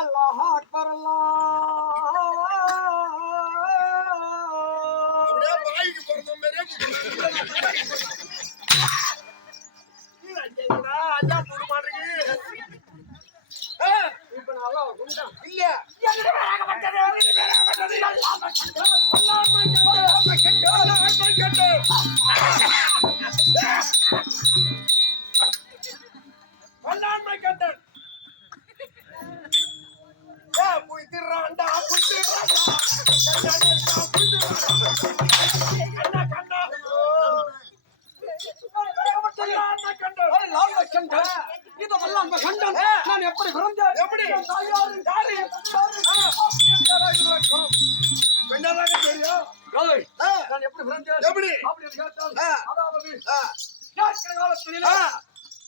அல்லாஹ் அக்பர் அல்லாஹ். அதாவது, காலத்திலே,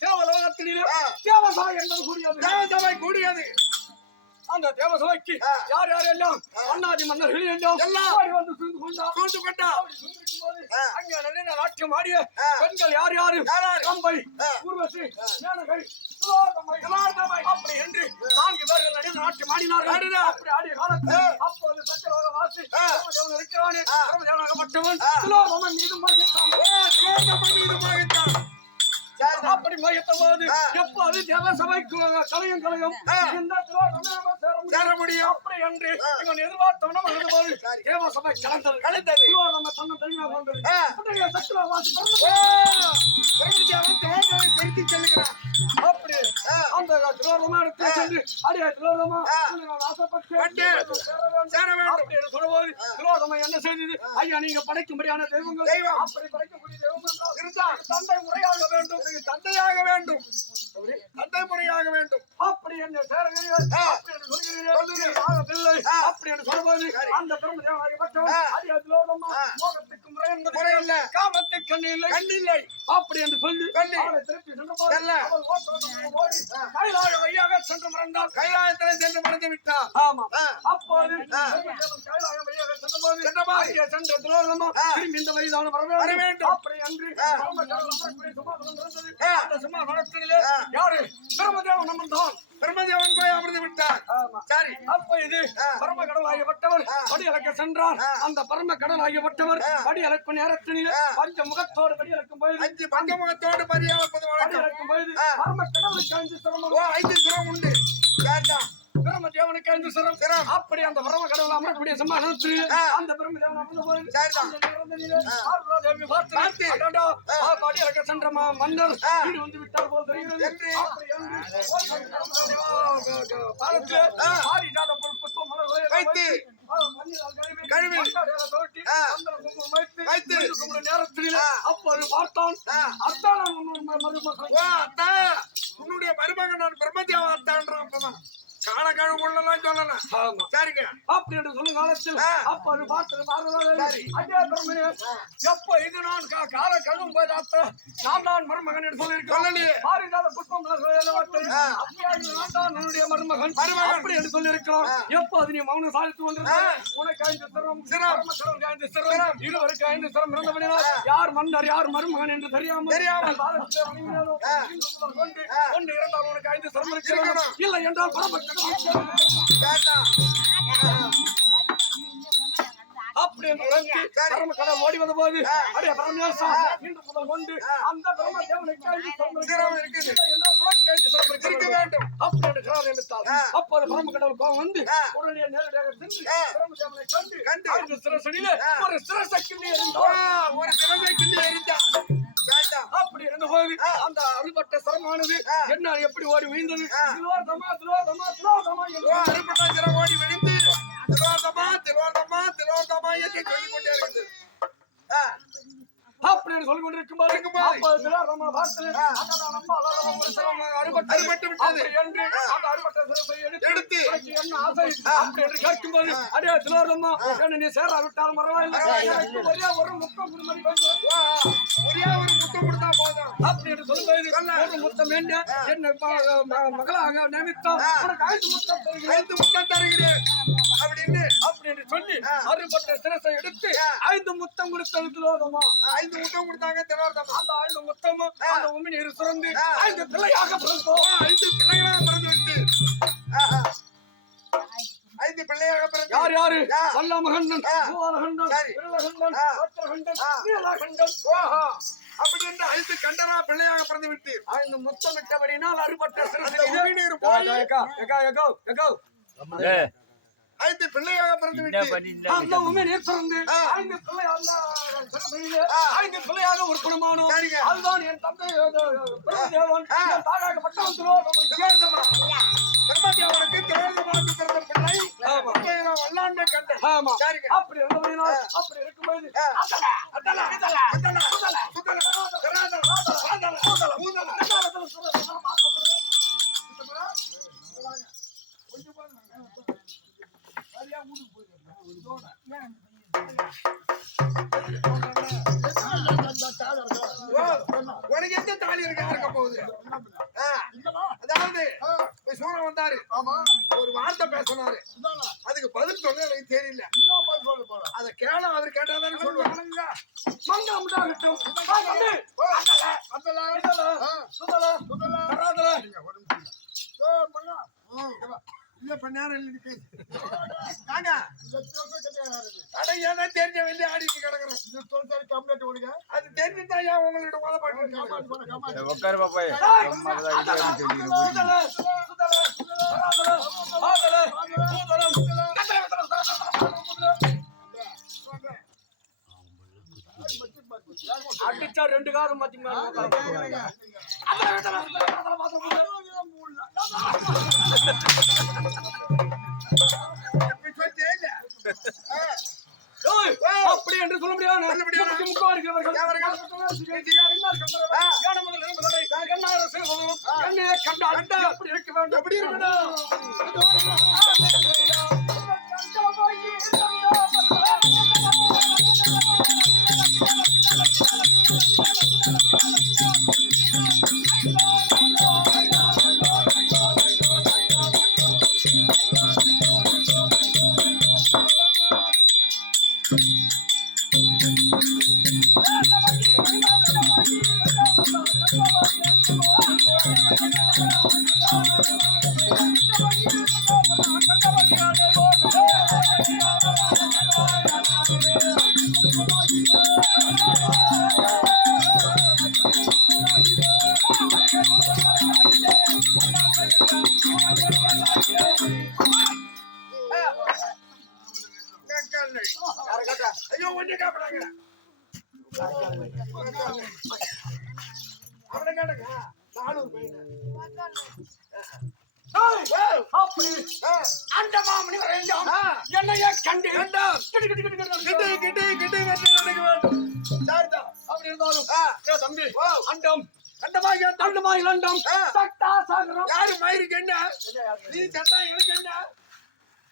தேவலோகத்திலே. தேவசபை என்பது கூடியது. தேவசபை கூடியது. அந்த தேவசபைக்கு. யார் யாரெல்லாம். அண்ணாதி மன்னர்கள் எல்லாம் வந்து சூழ்ந்து கொண்டார். சூழ்ந்து கொண்டா. அங்கே நல்ல நாட்டியம் ஆடிய. பெண்கள் யார் யாரு? கம்பை. ஊர்வசி மேனகை. அப்படி என்று நான்கு பேர்கள் நடுவில் நாட்டியம் ஆடினார்கள் ஆடினார். அப்படி ஆடிய காலத்தில். அப்போது இருக்கிறானே ஆ. பிரம்மதேவனாகப்பட்டவன் ஆ. சுலோகமன் மீது மகிழ்ந்தான். ஏ, சிவகங்கை மீது மகிழ்ந்தான். சரிதான். அப்படி மகிழ்ந்த போது. எப்போது தேவசபைக்கு கலையும் கலையும் ஆ. இந்த சேர முடியும். என்று. இவன் எதிர்பார்த்தவனும் எழுதும்போது சரி. தேவசபை கலந்தது கலந்தது. தன்னை தனியாக வந்தது ஆ. உடனே சத்தியலோக வாசி தெரிவித்து செல்கிறான். அப்படி. அந்த துரோகமா எடுத்து ஆ. சென்று அடிய துரோகமா ஆசைப்பட்டு பட்டு. சேர வேண்டும். என்று சொல்லும்போது துரோகமா என்ன செய்தது ஐயா நீங்க படைக்கும்படியான தெய்வங்கள் தெய்வம். அப்படி படைக்கக்கூடிய தெய்வம் என்றால் இருந்தால் தந்தை முறையாக வேண்டும் தந்தையாக வேண்டும் தந்தை முறையாக வேண்டும். அப்படி என்று சொல்கிறீர்கள். அப்படி என்று சொல்லும்போது. அந்த பிரம்மதேவனாகி பட்டவன் ஆ. அடிய துரோகமா ஆ. மோகத்துக்கு முறை என்பது முறை இல்லை. காமத்துக்கு இல்லை அப்படி என்று சொல்லி சொல்லி. திருப்பி. அவள் ஓட்டோட்டமாக ஓடி கைலாய வழியாக சென்று மறந்தாள் கைலாயத்திலே சென்று மறந்து விட்டார் ஆமா. அப்போது கைலாய வழியாக சென்றபோது சென்றபோது. அங்கே சென்ற துரோகமா. திரும்பி இந்த வழிதான் வர வேண்டும். அப்படி அன்று சிம்மாசனத்திலே ஆ. யாரு பிரம்மதேவன் அமர்ந்தான் பிரம்மதேவன் போய் அமர்ந்து விட்டார் சரி அப்ப இது. பரம கடலாகியப்பட்டவர் ஆ. படி அளக்க சென்றார். அந்த பரம கடலாகியப்பட்டவர் ஆ. படி அளக்கும் நேரத்திலே ஆ. பஞ்ச முகத்தோடு படி அளக்கும் போது அஞ்சு பஞ்சமுகத்தோடு பரியாவது படி வழக்கம் அளக்கும் போது ஆ. பரம கடவுளுக்கு அஞ்சு சிரமம் ஐந்து சுரம் உண்டு கேட்டான் பிரம்மதேவனுக்கு ஐந்து சிரம். சிரம். அப்படி அந்த பிரம்ம கடவுள் அமரக்கூடிய. அந்த பிரம்மதேவன் அமர்ந்த அளக்க சென்ற மன்னர். வீடு வந்து விட்டார் போல் தெரிகிறது. நேரத்திலே. அப்போது பார்த்தான். அத்தான் உன்னுடைய மருமகன் நான் பிரம்மதேவன் அத்தான்றான் அப்பதான் காலக்கழு உள்ளலாம் சொல்லலாம் சரிங்க அப்படி என்று சொல்லும் காலத்தில் ஆ. அப்ப அது பார்த்து பார்வதாதேவி, சரி. அங்கே பிரம்மனே, எப்ப இது நான் கா- கால கழுவும் நான் தான் மருமகன் என்று சொல்லியிருக்கிறேன். சொல்லலையே. பாரிஜாத புஷ்பம் நான் உன்னுடைய மருமகன். அப்படி என்று சொல்லியிருக்கிறோம். ஆ. எப்ப அது நீ மௌனம் சாதித்து கொண்டிருந்தாய், உனக்கு ஐந்து சிரம், சிரம். ஐந்து சிரம், இருவருக்கு ஐந்து சிரம் இருந்தபடியால் யார் மன்னர் யார் மருமகன் என்று தெரியாமல் தெரியாமல். கொண்டு இரண்டால் உனக்கு ஐந்து சிரம் இருக்கிறது. இருக்கணும். இல்லை என்றால் அப்படி என்று ஓடி வந்த போது. அடைய இன்று முதல் கொண்டு. அந்த இருக்க. வேண்டும் அப்படி எடுத்தாள். ஆ. அப்போது பரம கடவுள் கோபம் வந்து ஆ. உடனே நேரடியாக சென்று ஆ. பரம தேவனை கண்டு கண்டு. ஐந்து சிரசடியிலே ஆ. ஒரு சிரசை கிள்ளி ஓ, எறிந்தார். ஒரு சிறமை கிள்ளி எரிந்தான் கேட்டான் சரிதான். அப்படி இருந்தபோது ஆ. அந்த அறுபட்ட சிரமானது. என்ன எப்படி ஓடி விழுந்தது? திலோதமா திலோதமா ஓ, என்று அருப்பட்டாங்கிற ஓடி விழுந்து திருவார்த்தமா திருவார்த்தமா திருவார்த்தமா என்று சொல்லிக் கொண்டே இருக்குது அப்படின்னு கொண்டிருக்கும் போது அறுபட்டு அறுபட்டு அறுபட்ட சிரத்தை எடுத்து எடுத்து. உனக்கு என்ன ஆசை என்று கேட்கும்போது அடே திலோதமா என்ன நீ சேர விட்டாலும் பரவாயில்லை. எனக்கு ஒரே ஒரு முத்தம் வா, ஒரே ஒரு முத்தம் கொடுத்தா போதும் அப்படி என்று சொல்லும்போது சொல்ல. ஒரு முத்தம் வேண்ட என்ன மகளாக நியமித்தோம். உனக்கு ஐந்து முத்தம் தருகிறேன் ஐந்து முத்தம் தருகிறேன் அப்படின்னு அப்படி என்று சொல்லி. அறுபட்ட சிரசை எடுத்து. ஐந்து முத்தம் கொடுத்தது திலோதமா ஐந்து முத்தம் கொடுத்தாங்க திருவார்த்தமா அந்த ஐந்து முத்தமும் அந்த உமி நீர் சுரந்து. ஐந்து பிள்ளையாக பிறந்தோம் ஐந்து பிள்ளைகளாக பிறந்து விட்டு. ஐந்து பிள்ளையாக பிறந்து யார் யாரு. பத்திரகண்டன் ஆ. நீலகண்டன் ஓஹோ. அப்படி என்று ஐந்து கண்டரா பிள்ளையாக பிறந்து விட்டு ஐந்து முத்தம் விட்டபடினால் அறுபட்ட சிரசை உமிநீர் போய் எகோ எகோ எகோ எகோ ஐந்து பிள்ளையாக பிறந்து விட்டு அந்த உண்மை நீர் சுரந்து ஆ. ஐந்து பிள்ளை அந்த. ஐந்து பிள்ளையாக சரிங்க. அதுதான் என் தந்தை. என் தாயாக பட்டம் பிரம்மதேவனுக்கு திருவார்த்தமாவுக்கு பிறந்த பிள்ளை வல்லாண்மை கண்டேன் ஆமா. அப்படி இருந்தபடினால் அப்படி இருக்கும்போது ஆ. அத்தல, அத்தல, அத்தல, சாதல, உனக்கு எந்த தாலி இருக்க? இருக்க போகுது? அதாவது சூரன் வந்தாரு. ஒரு வார்த்தை பேசினாரு. அதுக்கு பதில் சொல்ல எனக்கு தெரியல. அத கேள அவர் கேட்டாதானே சொல்லுவாங்க மங்கா உண்டாகட்டும். வா, தம்பி. அத்தல, அத்தல, சுத்தல, இல்ல நேரம் இல்லை இருக்கு. வாங்க. அட, ஏன்னா தெரிஞ்ச வெளியே ஆடிட்டு கிடக்குறேன். அது தெரிஞ்சுட்டா ஏன் உங்கள்கிட்ட உதப்பாட்டு இருக்காங்க? உட்காரு பாப்பா ஏய், சும்மா தான் அத்தல, அப்படி என்று சொல்ல முடியாது முக்கோடி இருக்கிறவர்கள் கண்டால் எப்படி இருக்க வேண்டும்? எப்படி இருக்கணும்? Thank you. ஒண்ணு கேட்கறாங்க அவனை கேட்டுங்க. நானூறு பையன் அந்த மாமணி வேண்டும் என்னையே கண்டு வேண்டாம். அப்படி இருந்தாலும். தம்பி. அண்டம். கண்டமா கேட்டா அண்டமாய் அண்டம். சக்தா சாகரம். யாரு மயிருக்கு என்ன? நீ சத்தா எனக்கு என்ன?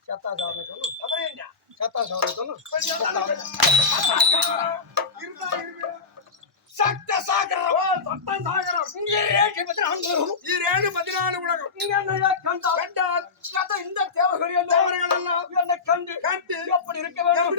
சத்தா சாகரம். அப்புறம் என்ன? சத்தா சாகரம் சொல்லு. சக்த சாகரம். சக்த சாகரம். இங்கே ஏற்றி பத்தி நான்கு ஈரேழு பதினாலு உலகம். இங்க என்னையே கண்டா சத்தா இந்த தேவர்கள் எல்லாம் தேவர்கள் எல்லாம் என்னை கண்டு கண்டு எப்படி இருக்க வேண்டும்?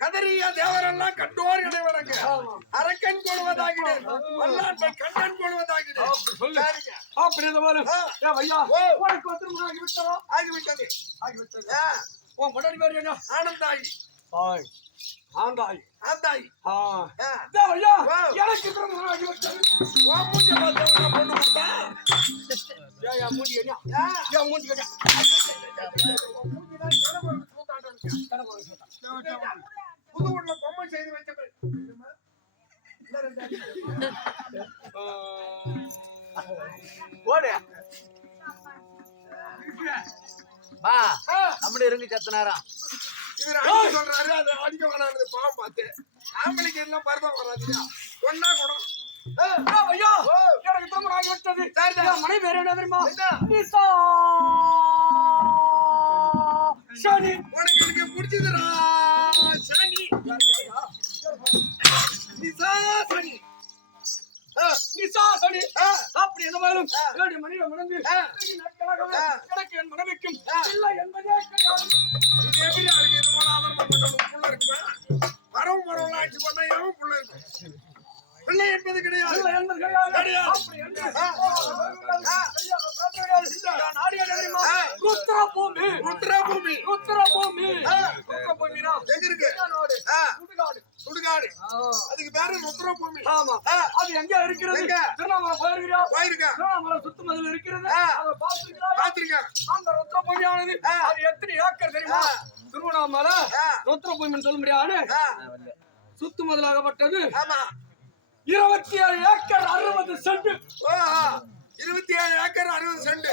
கதறிய தேவரெல்லாம் கண்டோர் இடைவரங்க அரக்கன் கொள்வதாகினேன் வல்லாண்மை கண்ணன் கொள்வதாகினேன் சொல்லு. சரிங்க இந்த ஆ. ஏ ஐயா. உனக்கு வந்து ஆகி விட்டதா ஆகிவிட்டது. ஆகிவிட்டது. உன் முன்னாடி பேர் என்ன ஆனந்தாயி. ஆய் ஆந்தாய். ஆந்தாயி. ஆ. இதோ ஐயா. எனக்கு மூஞ்ச பார்த்தவன பொண்ணு என் மூஞ்சி என்ன? மூஞ்சி என்ன. புது ஊர்ல பொம்மை செய்து வச்சது ஓடு. பா நம்மள இருங்க சத்த நேரம். இவர் அடிக்க சொல்றாரு அது அடிக்க வராது பாவம் பார்த்து ஆம்பளைக்கு எல்லாம் பருவம் வராதுயா ஒன்னா கூட. ஐயா. எனக்கு திருமணம் ஆகிவிட்டது சரிதான். என் மனைவி பேர் என்ன தெரியுமா? சனி உனக்கு எனக்கு பிடிச்சதுடா நிசா சனி ஆ, நிசா சனி ஆ, அப்படி என்ன மேலும் ஆ. என்னுடைய ஆ. வெகு நாட்களாகவே. எனக்கு என் மனைவிக்கும். இல்லை என்பதே கிடையாது. மரம் பண்ணா எவன் புள்ள இருக்கும் பிள்ளை என்பது கிடையாது. என்பது. ருத்ரபூமி. ருத்ரபூமி. ருத்ரபூமி. ருத்ரபூமினா எங்க இருக்கு நாடு ஆ, சுடுகாடு சுடுகாடு அதுக்கு பேரு ருத்ரபூமி ஆமா. ஆ. அது எங்க இருக்கிறது? திருவண்ணாமலை போயிருக்கிறா போயிருக்க திருவண்ணாமலை சுத்தமதில் இருக்கிறது. ஆ. அதை பார்த்திருக்கிறா பாத்திருக்கேன். அந்த ருத்ரபூமியானது ஆ. அது எத்தனை ஏக்கர் தெரியுமா. திருவண்ணாமலை. ஆ. ருத்ரபூமின்னு சொல்ல முடியாது. சுத்து முதலாகப்பட்டது ஆமா. இருபத்தி ஏழு ஏக்கர் அறுபது சென்ட். இருபத்தி ஏழு ஏக்கர் அறுபது சென்ட்.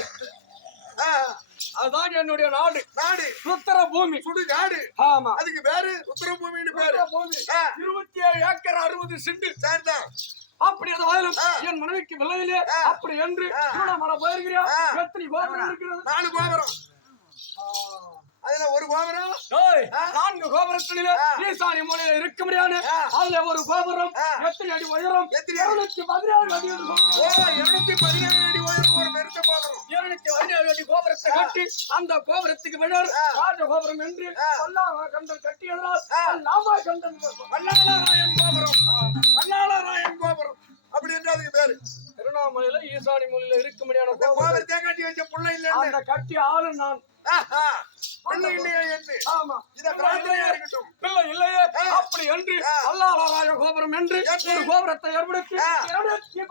அதுதான் என்னுடைய நாடு. நாடு. ருத்ரபூமி சுடுகாடு. ஆமா. அதுக்கு பேரு ருத்ரபூமின்னு பேரு. ருத்ரபூமி ஆ, இருபத்தி ஏழு ஏக்கர் அறுபது சென்ட் சரிதான் அப்படி அது வாயிலும். என் மனைவிக்கு விளையிலே ஆ. அப்படி என்று. திருவண்ணாமலை போயிருக்கிறியா ஆ. எத்தனை கோபுரம் இருக்கிறது? நாலு கோபுரம். அதுல ஒரு கோபுரம். நான்கு கோபுரத்திலே. ஈசானி மூலையில இருக்க முடியாது. அதுல ஒரு கோபுரம். எத்தனை அடி உயரம்? இருநூத்தி பதினேழு அடி. இருநூத்தி பதினேழு அடி உயரம் ஒரு பெருத்த கோபுரம் இருநூத்தி பதினேழு அடி கோபுரத்தை கட்டி அந்த கோபுரத்துக்கு ஆ. ராஜ கோபுரம் என்று. பல்லாவ கண்டன் கட்டியதால். நாமா கண்டன் வல்லாளராயன் கோபுரம் வல்லாளராயன் கோபுரம் அப்படி என்று அதுக்கு பேரு திருவண்ணாமலையில ஈசானி மூலையில இருக்க முடியாத கோபுரத்தை கட்டி வச்ச புள்ள இல்லைன்னு அந்த கட்டி ஆளு நான். பிள்ளை இல்லையா. அப்படி என்று. அல்லாஹ் கோபுரம் என்று கோபுரத்தை ஏற்படுத்தி